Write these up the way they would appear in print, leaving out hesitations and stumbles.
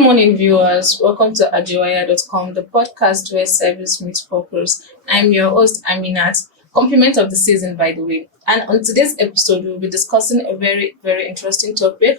morning, viewers. Welcome to Ajiwaya.com, the podcast where service meets purpose. I'm your host, Aminat. Compliment of the season, by the way. And on today's episode, we'll be discussing a very, very interesting topic: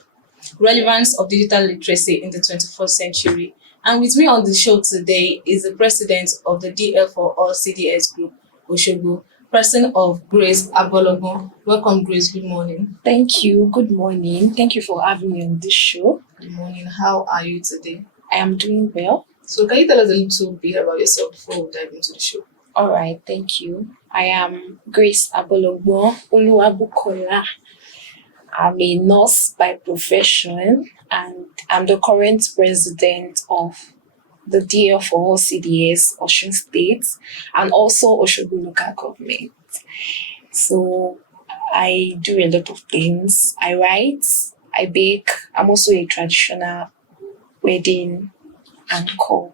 relevance of digital literacy in the 21st century. And with me on the show today is the president of the DL for All CDS Group, Oshogo, person of Grace Abologun. Welcome, Grace. Good morning. Thank you. Good morning. Thank you for having me on this show. Good morning. How are you today? I am doing well. So, can you tell us a little bit about yourself before we dive into the show? All right. Thank you. I am Grace Abologun Oluwabukola. I'm a nurse by profession, and I'm the current president of the DL for All CDS Osun State and also Oshogo Local Government. So I do a lot of things. I write, I bake. I'm also a traditional wedding anchor.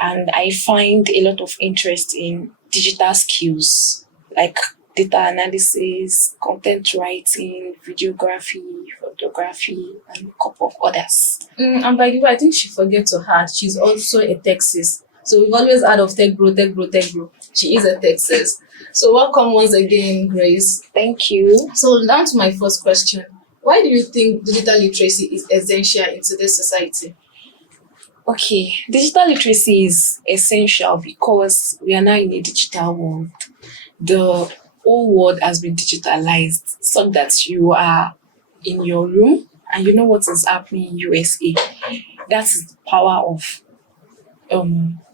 And I find a lot of interest in digital skills like data analysis, content writing, videography, photography, and a couple of others. And by the way, I think she forget to add, she's also a Texas. So we've always heard of tech bro, tech bro, tech bro. She is a Texas. So welcome once again, Grace. Thank you. So down to my first question. Why do you think digital literacy is essential in today's society? Okay, digital literacy is essential because we are now in a digital world. The whole world has been digitalized so that you are in your room and you know what is happening in USA. That is the power of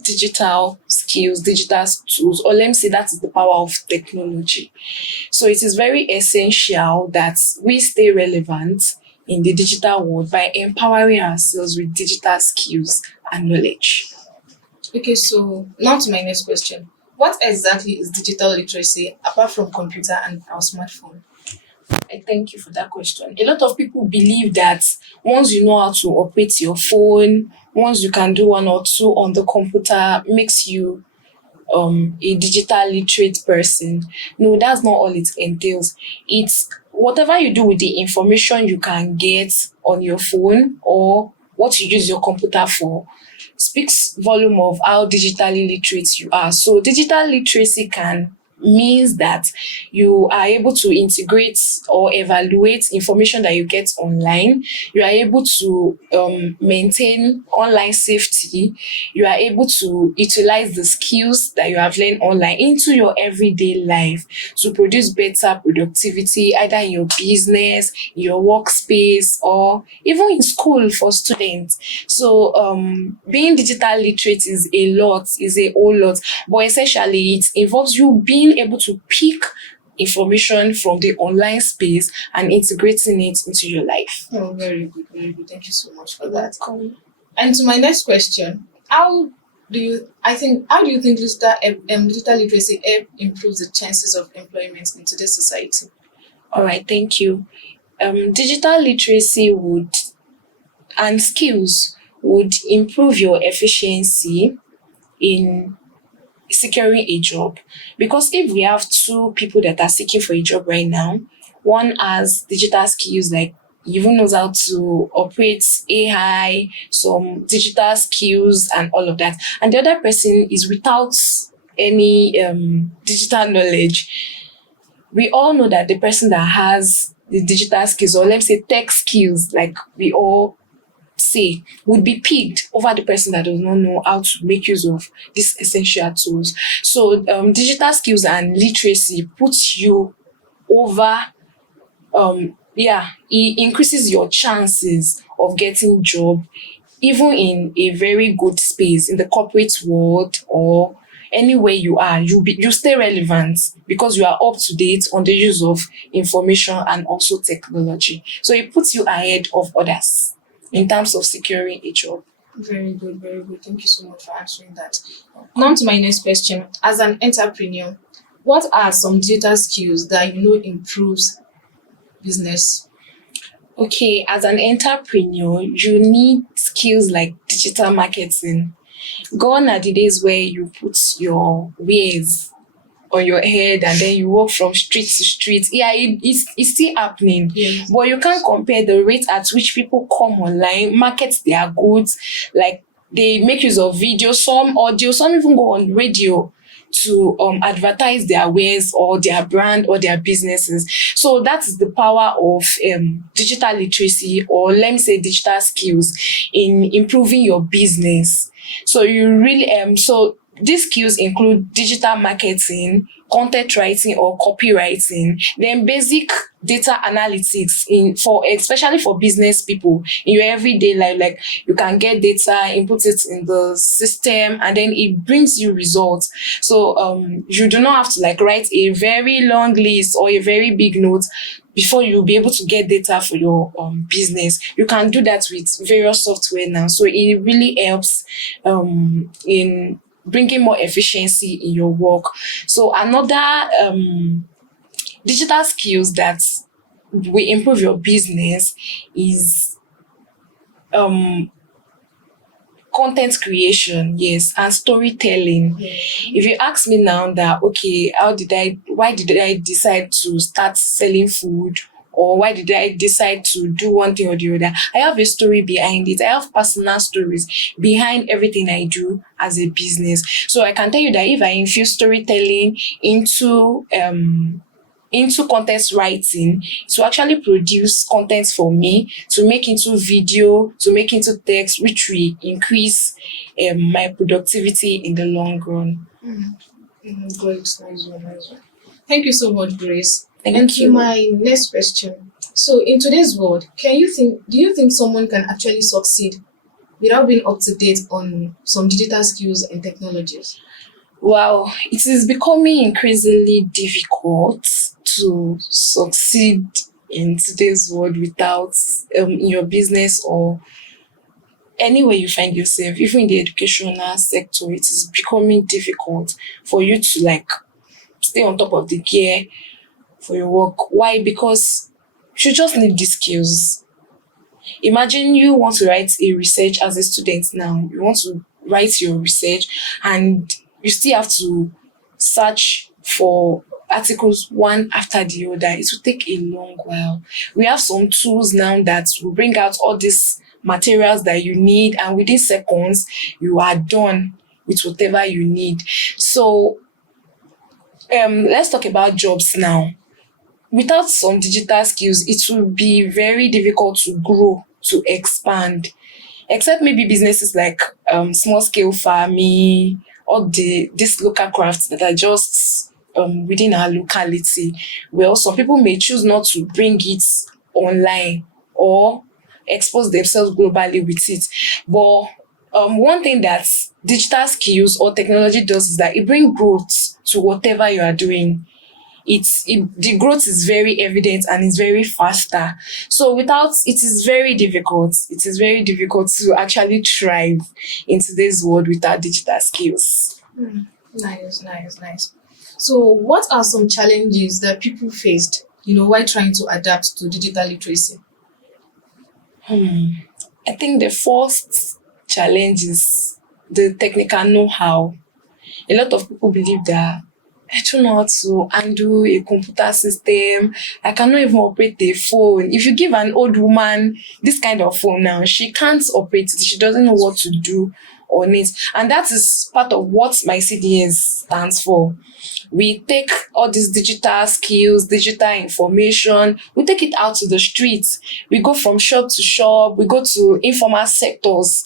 digital skills, digital tools, or let me say that is the power of technology. So it is very essential that we stay relevant in the digital world by empowering ourselves with digital skills and knowledge. Okay, so now to my next question. What exactly is digital literacy apart from computer and our smartphone? I thank you for that question. A lot of people believe that once you know how to operate your phone, once you can do one or two on the computer, makes you a digital literate person. No, that's not all it entails. It's whatever you do with the information you can get on your phone or what you use your computer for speaks volume of how digitally literate you are. So digital literacy means that you are able to integrate or evaluate information that you get online. You are able to maintain online safety. You are able to utilize the skills that you have learned online into your everyday life to produce better productivity, either in your business, in your workspace, or even in school for students. So being digital literate is a whole lot, but essentially it involves you being able to pick information from the online space and integrating it into your life. Oh, very good, very good. Thank you so much for that. Welcome. And to my next question, how do you think digital literacy improves the chances of employment in today's society? All right, thank you. Digital literacy and skills would improve your efficiency in securing a job, because if we have two people that are seeking for a job right now, one has digital skills like even knows how to operate AI, some digital skills and all of that, and the other person is without any digital knowledge. We all know that the person that has the digital skills, or let's say tech skills, like we all say, would be picked over the person that does not know how to make use of these essential tools. So digital skills and literacy puts you over, it increases your chances of getting job, even in a very good space in the corporate world or anywhere you are. You stay relevant because you are up to date on the use of information and also technology. So it puts you ahead of others in terms of securing a job. Very good, very good. Thank you so much for answering that. Now to my next question. As an entrepreneur, what are some digital skills that you know improves business? Okay, as an entrepreneur, you need skills like digital marketing. Gone are the days where you put your wares on your head and then you walk from street to street. Yeah, it's still happening. Yes. But you can't compare the rate at which people come online, market their goods, like they make use of video, some audio, some even go on radio to advertise their wares or their brand or their businesses. So that is the power of digital literacy, or let me say digital skills, in improving your business. So you really so these skills include digital marketing, content writing or copywriting, then basic data analytics in for especially for business people in your everyday life. Like you can get data, input it in the system, and then it brings you results. So you do not have to like write a very long list or a very big note before you'll be able to get data for your business. You can do that with various software now. So it really helps in bringing more efficiency in your work. So another digital skills that will improve your business is content creation, yes, and storytelling. If you ask me now that, okay, why did I decide to start selling food, or why did I decide to do one thing or the other? I have a story behind it. I have personal stories behind everything I do as a business. So I can tell you that if I infuse storytelling into content writing, to actually produce content for me, to make into video, to make into text, which will increase my productivity in the long run. Great, nice one, nice one. Thank you so much, Grace. Thank And to you. my next question. So, in today's world, do you think someone can actually succeed without being up to date on some digital skills and technologies? Wow, it is becoming increasingly difficult to succeed in today's world without in your business or anywhere you find yourself, even in the educational sector. It is becoming difficult for you to like stay on top of the gear for your work. Why? Because you just need the skills. Imagine you want to write a research as a student now. You want to write your research and you still have to search for articles one after the other. It will take a long while. We have some tools now that will bring out all these materials that you need, and within seconds, you are done with whatever you need. So let's talk about jobs now. Without some digital skills, it will be very difficult to grow, to expand. Except maybe businesses like small scale farming, or these local crafts that are just within our locality. Well, some people may choose not to bring it online or expose themselves globally with it. But one thing that digital skills or technology does is that it brings growth to whatever you are doing. The growth is very evident and it's very faster. So without it is very difficult. It is very difficult to actually thrive in today's world without digital skills. Nice, nice, nice. So, what are some challenges that people faced, while trying to adapt to digital literacy? I think the first challenge is the technical know-how. A lot of people believe that I don't know how to handle a computer system. I cannot even operate a phone. If you give an old woman this kind of phone now, she can't operate it. She doesn't know what to do on it. And that is part of what my CDS stands for. We take all these digital skills, digital information, we take it out to the streets. We go from shop to shop, we go to informal sectors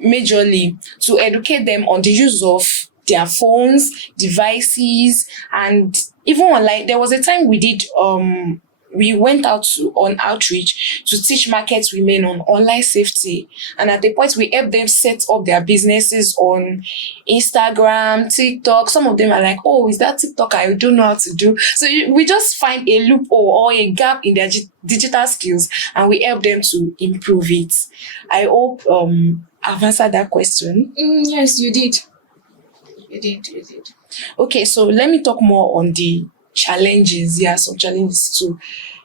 majorly to educate them on the use of their phones, devices, and even online. There was a time we went out on outreach to teach market women on online safety. And at the point we helped them set up their businesses on Instagram, TikTok. Some of them are like, oh, is that TikTok? I don't know how to do. So we just find a loophole or a gap in their digital skills and we help them to improve it. I hope I've answered that question. Yes, you did. You did. Okay, so let me talk more on the challenges. Yeah, some challenges too.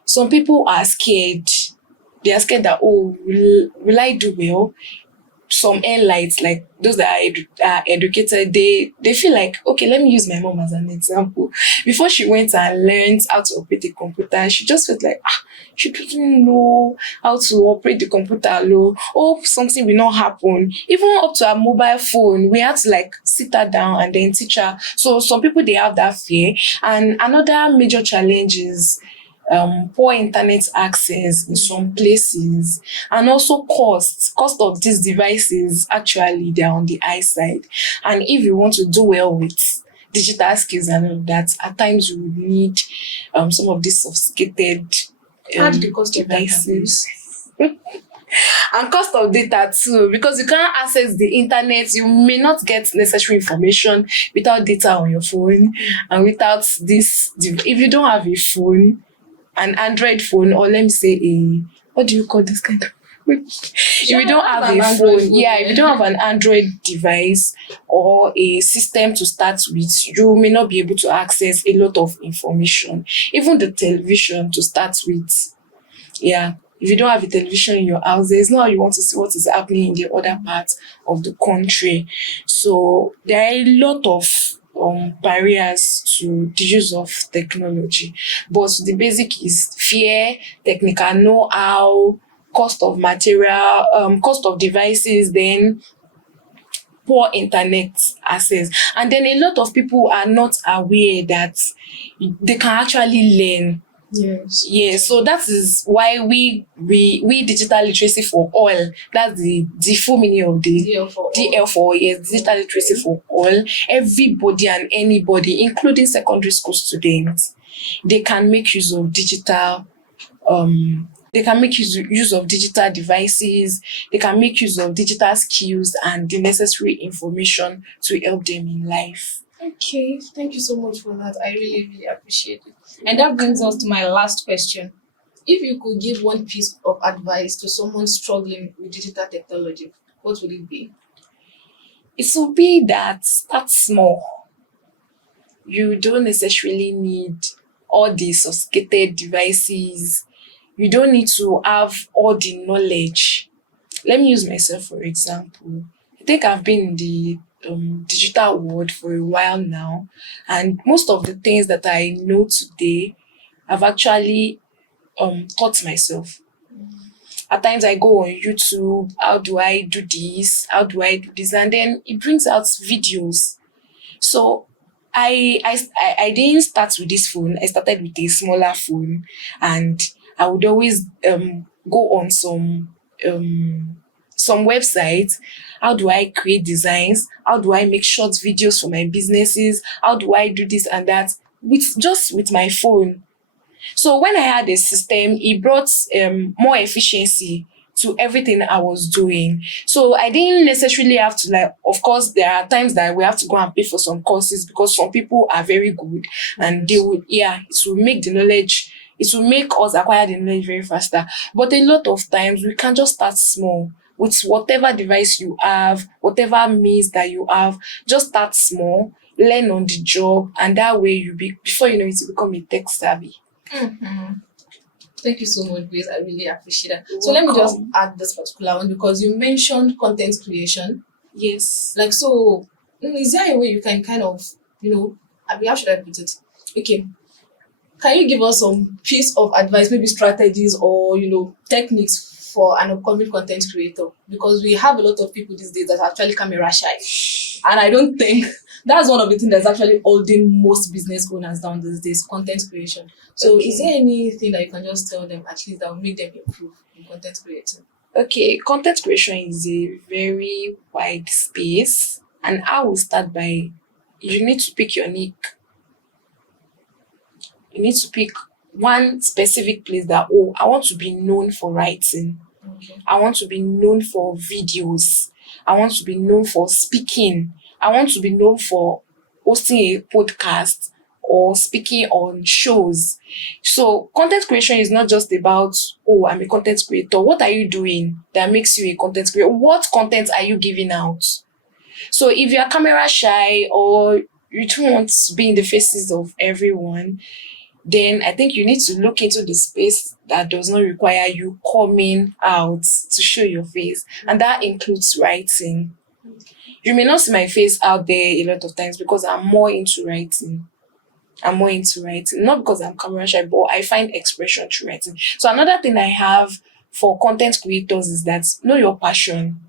Some people are scared. They are scared that, oh, will I do well? some airlights, like those that are educated, they feel like, okay, let me use my mom as an example. Before she went and learned how to operate a computer, she just felt like, she doesn't know how to operate the computer alone. Hope something will not happen. Even up to her mobile phone, we had to like sit her down and then teach her. So some people, they have that fear. And another major challenge is poor internet access in some places, and also cost of these devices. Actually, they're on the high side, and if you want to do well with digital skills and all of that, at times you would need some of these sophisticated Add the cost of data, devices. And cost of data too, because you can't access the internet, you may not get necessary information without data on your phone, and without this, if you don't have a phone, an Android phone, or let me say a, what do you call this kind of if you don't have a phone, if you don't have an Android device or a system to start with, you may not be able to access a lot of information, even the television to start with. Yeah, if you don't have a television in your house, there's no how you want to see what is happening in the other parts of the country. So there are a lot of barriers to the use of technology, but the basic is fear, technical know-how, cost of material, cost of devices, then poor internet access. And then a lot of people are not aware that they can actually learn. Yes. Yeah, so that is why we digital literacy for all. That's the full meaning of the DL for, yes, digital literacy for all. Everybody and anybody, including secondary school students, they can make use of digital they can make use of digital devices, they can make use of digital skills and the necessary information to help them in life. Okay, thank you so much for that. I really, really appreciate it. And that brings us to my last question. If you could give one piece of advice to someone struggling with digital technology, what would it be? It will be that start small. You don't necessarily need all the sophisticated devices. You don't need to have all the knowledge. Let me use myself for example. I think I've been in the digital world for a while now, and most of the things that I know today, I've actually taught myself. At times I go on YouTube, how do I do this? How do I do this? And then it brings out videos. So I didn't start with this phone. I started with a smaller phone, and I would always go on some websites. How do I create designs? How do I make short videos for my businesses? How do I do this and that with my phone? So when I had a system, it brought more efficiency to everything I was doing. So I didn't necessarily have to, like, of course, there are times that we have to go and pay for some courses because some people are very good and they would, it will make the knowledge, it will make us acquire the knowledge very faster. But a lot of times we can just start small with whatever device you have, whatever means that you have, just start small, learn on the job, and that way before you know it, you become a tech savvy. Mm-hmm. Thank you so much, Grace. I really appreciate that. So let me just add this particular one because you mentioned content creation. Yes. Like, so, is there a way you can kind of, how should I put it? Okay. Can you give us some piece of advice, maybe strategies or, techniques for an upcoming content creator? Because we have a lot of people these days that are actually camera shy. And I don't think that's one of the things that's actually holding most business owners down these days, content creation. So is there anything that you can just tell them at least that will make them improve in content creating? Okay, content creation is a very wide space, and I will start by, you need to pick your niche. You need to pick one specific place that, I want to be known for writing. Okay. I want to be known for videos. I want to be known for speaking. I want to be known for hosting a podcast or speaking on shows. So content creation is not just about, I'm a content creator. What are you doing that makes you a content creator? What content are you giving out? So if you're camera shy or you don't want to be in the faces of everyone, then I think you need to look into the space that does not require you coming out to show your face. And that includes writing. You may not see my face out there a lot of times because I'm more into writing. I'm more into writing. Not because I'm camera shy, but I find expression through writing. So another thing I have for content creators is that know your passion.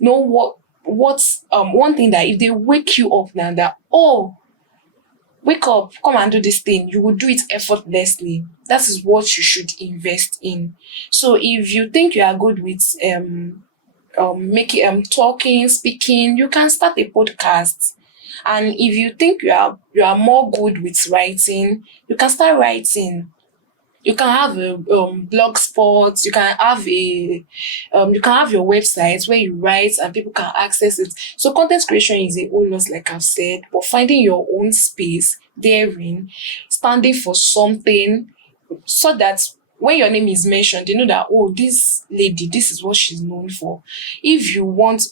Know what's one thing that if they wake you up now that, oh, wake up, come and do this thing, you will do it effortlessly. That is what you should invest in. So if you think you are good with making talking, speaking, you can start a podcast. And if you think you are more good with writing, you can start writing. You can have a blog spot, you can have your website where you write and people can access it. So content creation is a whole lot, like I've said, but finding your own space therein, standing for something, so that when your name is mentioned, they know that, oh, this lady, this is what she's known for. If you want,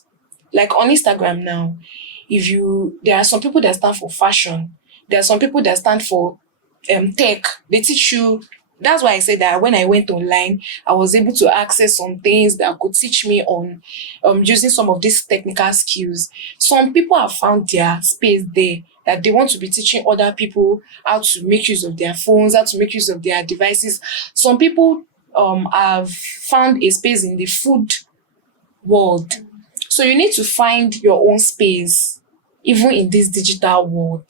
like on Instagram now, there are some people that stand for fashion, there are some people that stand for tech. They teach you. That's why I said that when I went online, I was able to access some things that could teach me on using some of these technical skills. Some people have found their space there, that they want to be teaching other people how to make use of their phones, how to make use of their devices. Some people have found a space in the food world. So you need to find your own space, even in this digital world.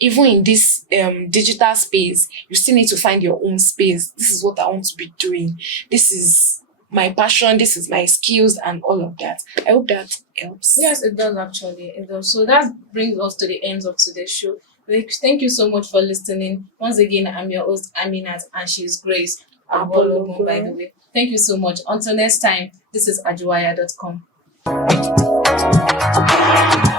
Even in this digital space, you still need to find your own space. This is what I want to be doing. This is my passion. This is my skills and all of that. I hope that helps. Yes, it does actually. It does. So that brings us to the end of today's show. Like, thank you so much for listening. Once again, I'm your host, Aminat, and she's Grace Abologun, by the way. Thank you so much. Until next time, this is ajuwaya.com.